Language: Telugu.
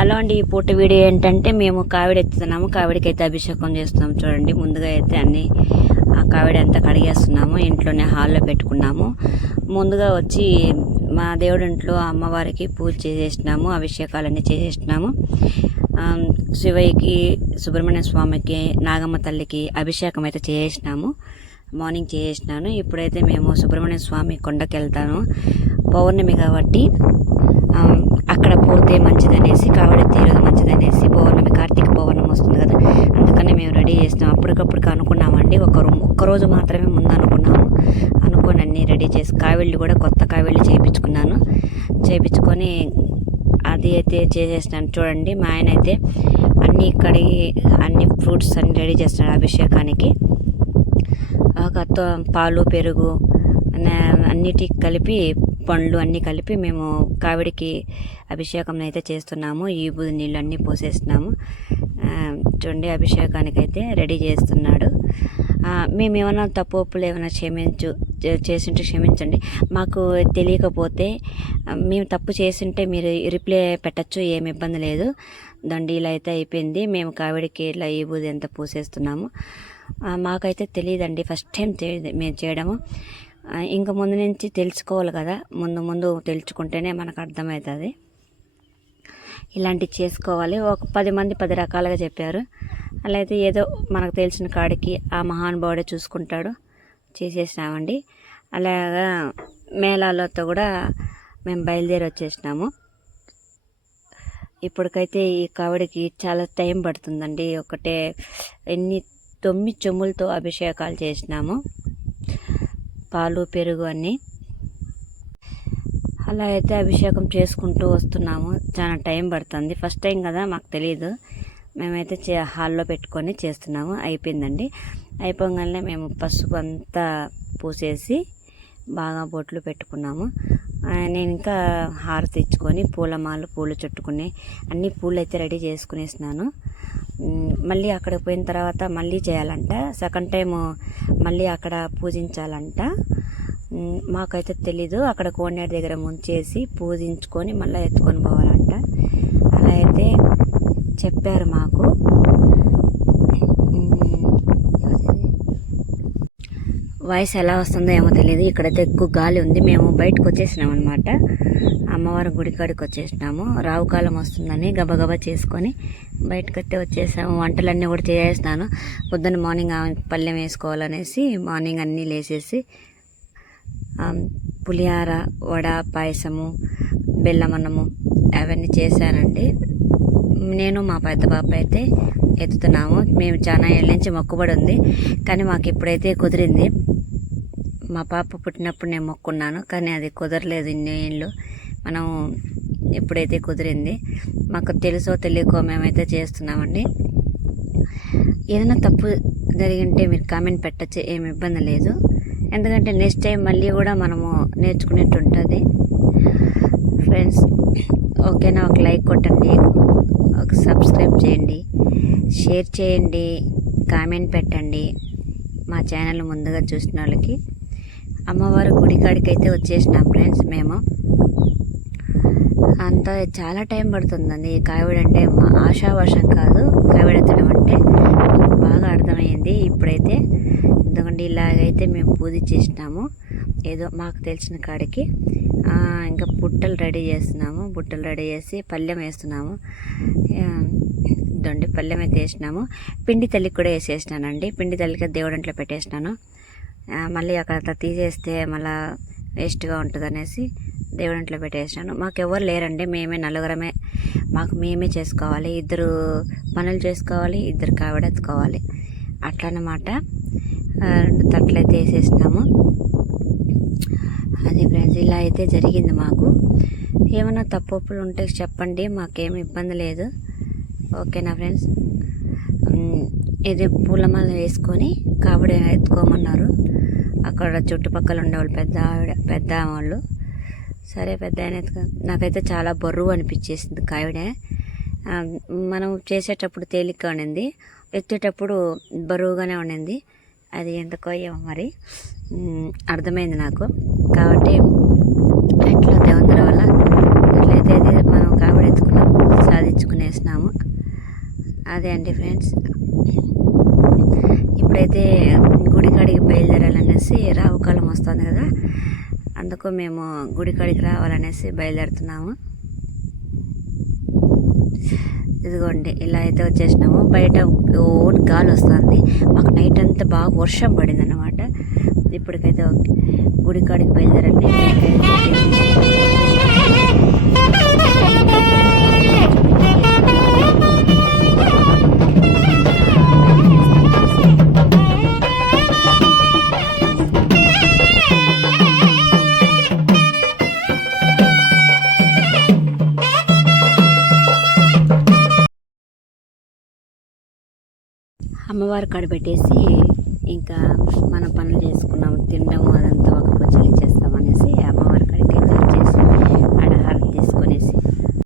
హలో అండి ఈ పూట వీడియో ఏంటంటే మేము కావిడి ఎత్తుతున్నాము కావిడికి అయితే అభిషేకం చేస్తున్నాము. చూడండి ముందుగా అయితే అన్నీ ఆ కావిడి అంతా కడిగేస్తున్నాము ఇంట్లోనే హాల్లో పెట్టుకున్నాము. ముందుగా వచ్చి మా దేవుడింట్లో అమ్మవారికి పూజ చేసేసినాము అభిషేకాలన్నీ చేసేసినాము. శివయ్యకి సుబ్రహ్మణ్య స్వామికి నాగమ్మ తల్లికి అభిషేకం అయితే చేసేసినాము. మార్నింగ్ చేసేసినాను. ఇప్పుడైతే మేము సుబ్రహ్మణ్య స్వామి కొండకి వెళ్తాను పౌర్ణమి కాబట్టి అక్కడ పోతే మంచిదనేసి కావిడి ఈరోజు మంచిదనేసి పౌర్ణమి కార్తీక పౌర్ణమి వస్తుంది కదా. అందుకని మేము రెడీ చేసినాం. అప్పటికప్పుడు అనుకున్నామండి. ఒక రూమ్ ఒక్క రోజు మాత్రమే ముందు అనుకున్నాము. అనుకొని అన్నీ రెడీ చేసి కావిళ్ళు కూడా కొత్త కావిళ్ళు చేయించుకున్నాను చేయించుకొని అది అయితే చేసేసినాను. చూడండి మా ఆయన అయితే అన్నీ కడిగి అన్ని ఫ్రూట్స్ అన్ని రెడీ చేస్తున్నాడు అభిషేకానికి. పాలు పెరుగు అన్నిటికి కలిపి పండ్లు అన్నీ కలిపి మేము కావిడికి అభిషేకం అయితే చేస్తున్నాము. ఈబుది నీళ్ళు అన్నీ పోసేస్తున్నాము. చూడండి అభిషేకానికి అయితే రెడీ చేస్తున్నాడు. మేము ఏమైనా తప్పు ఒప్పులు ఏమైనా క్షమించు చేసింటే క్షమించండి. మాకు తెలియకపోతే మేము తప్పు చేసింటే మీరు రిప్లై పెట్టచ్చు ఏమి ఇబ్బంది లేదు. దండీలు అయితే అయిపోయింది. మేము కావిడికి ఇట్లా ఈ బూది ఎంత పూసేస్తున్నాము? మాకైతే తెలియదండి. ఫస్ట్ టైం చే- మేము చేయడము. ఇంకా ముందు నుంచి తెలుసుకోవాలి కదా. ముందు ముందు తెలుసుకుంటేనే మనకు అర్థమవుతుంది. ఇలాంటివి చేసుకోవాలి. ఒక పది మంది పది రకాలుగా చెప్పారు. అలా అయితే ఏదో మనకు తెలిసిన కాడికి ఆ మహానుభావుడే చూసుకుంటాడు. చేసేసినామండి. అలాగా మేళాలతో కూడా మేము బయలుదేరి వచ్చేసినాము. ఇప్పటికైతే ఈ కావిడికి చాలా టైం పడుతుందండి. ఒకటే ఎన్ని తొమ్మిది చెమ్ములతో అభిషేకాలు చేసినాము. పాలు పెరుగు అన్నీ అలా అయితే అభిషేకం చేసుకుంటూ వస్తున్నాము. చాలా టైం పడుతుంది. ఫస్ట్ టైం కదా మాకు తెలియదు మేమైతే చే హాల్లో పెట్టుకొని చేస్తున్నాము. అయిపోయిందండి. అయిపోగానే మేము పసుపు అంతా పూసేసి బాగా బొట్లు పెట్టుకున్నాము. నేను ఇంకా హారతి తెచ్చుకొని పూలమాలు పూలు చుట్టుకుని అన్ని పూలు అయితే రెడీ చేసుకునేసినాను. మళ్ళీ అక్కడికి పోయిన తర్వాత మళ్ళీ చేయాలంట. సెకండ్ టైము మళ్ళీ అక్కడ పూజించాలంట. మాకైతే తెలీదు. అక్కడ కోనేరు దగ్గర ముంచేసి పూజించుకొని మళ్ళీ ఎత్తుకొని పోవాలంట. అలా అయితే చెప్పారు మాకు. వాయిస్ ఎలా వస్తుందో ఏమో తెలియదు ఇక్కడైతే ఎక్కువ గాలి ఉంది. మేము బయటకు వచ్చేసినాం అనమాట అమ్మవారి గుడి కాడికి వచ్చేసినాము. రావు కాలం వస్తుందని గబగబా చేసుకొని బయటకైతే వచ్చేసాము. వంటలన్నీ కూడా చేసేసినాను. పొద్దున్న మార్నింగ్ ఆ పళ్ళెం వేసుకోవాలనేసి మార్నింగ్ అన్నీ లేసేసి పులిహార వడ పాయసము బెల్లమన్నము అవన్నీ చేశానండి. నేను మా పెద్ద పాప అయితే ఎత్తుతున్నాము. మేము చాలా ఏళ్ళ నుంచి మొక్కుబడి ఉంది. కానీ మాకు ఇప్పుడైతే కుదిరింది. మా పాప పుట్టినప్పుడు నేను మొక్కున్నాను కానీ అది కుదరలేదు ఇన్ని ఏళ్ళు. మనం ఎప్పుడైతే కుదిరింది మాకు తెలుసో తెలియకో మేమైతే చేస్తున్నామండి. ఏదైనా తప్పు జరిగింటే మీరు కామెంట్ పెట్టచ్చు ఏమి ఇబ్బంది లేదు. ఎందుకంటే నెక్స్ట్ టైం మళ్ళీ కూడా మనము నేర్చుకునేట్టు ఉంటుంది. ఫ్రెండ్స్ ఓకేనా? ఒక లైక్ కొట్టండి ఒక సబ్స్క్రైబ్ చేయండి షేర్ చేయండి కామెంట్ పెట్టండి. మా ఛానల్ ముందుగా చూసిన వాళ్ళకి అమ్మవారి గుడి కాడికి అయితే వచ్చేసినాం ఫ్రెండ్స్ మేము. అంత చాలా టైం పడుతుందండి. ఈ కావిడ అంటే మా కాదు. కావిడ ఎత్తడం అంటే మాకు బాగా అర్థమైంది ఇప్పుడైతే. ఎందుకంటే ఇలాగైతే మేము పూజ చేసినాము. ఏదో మాకు తెలిసిన కాడికి. ఇంకా బుట్టలు రెడీ చేస్తున్నాము. బుట్టలు రెడీ చేసి పళ్ళెం వేస్తున్నాము. దొండి పళ్ళెం అయితే వేసినాము. పిండి తల్లికి కూడా వేసేసినానండి. పిండి తల్లికి దేవుడంట్లో పెట్టేసినాను. మళ్ళీ అక్కడ తీసేస్తే మళ్ళా వేస్ట్గా ఉంటుంది అనేసి దేవుడి ఇంట్లో పెట్టేసాను మాకు ఎవరు లేరండి మేమే నలుగురమే. మాకు మేమే చేసుకోవాలి ఇద్దరు పనులు చేసుకోవాలి ఇద్దరు కావిడెత్తుకోవాలి. అట్లనమాట రెండు తట్లు అయితే వేసేసినాము. అది ఫ్రెండ్స్ ఇలా అయితే జరిగింది మాకు. ఏమైనా తప్పులు ఉంటే చెప్పండి మాకేం ఇబ్బంది లేదు. ఓకేనా ఫ్రెండ్స్? ఇది పూలమాల వేసుకొని కావిడ ఎత్తుకోమన్నారు అక్కడ చుట్టుపక్కల ఉండేవాళ్ళు పెద్ద ఆవిడ పెద్ద వాళ్ళు. సరే పెద్ద ఆయన నాకైతే చాలా బరువు అనిపించేసింది కావిడ. మనం చేసేటప్పుడు తేలిగ్గా ఉండింది. ఎత్తేటప్పుడు బరువుగానే ఉండింది. అది ఎందుకో ఏమో మరి. అర్థమైంది నాకు. కాబట్టి ఎట్లా దేవుందర వల్ల ఎట్లయితే అది మనం కావిడ ఎత్తుకున్నాం సాధించుకునేసినాము అదే అండి ఫ్రెండ్స్. ఇప్పుడైతే గుడికాడికి బయలుదేరాలనేసి రావుకాలం వస్తుంది కదా. అందుకు మేము గుడికాడికి రావాలనేసి బయలుదేరుతున్నాము. ఇదిగోండి ఇలా అయితే వచ్చేసినాము. బయట ఓన్ గాలి వస్తుంది. మాకు నైట్ అంతా బాగా వర్షం పడింది అనమాట ఇప్పటికైతే గుడికాడికి బయలుదేరండి. అమ్మవారి కాడ పెట్టేసి ఇంకా మన పనులు చేసుకున్నాం తినడం అదంతా ఒక పూజలు చేస్తామనేసి అమ్మవారి కాడికి చేసి ఆడ హారతి తీసుకునేసి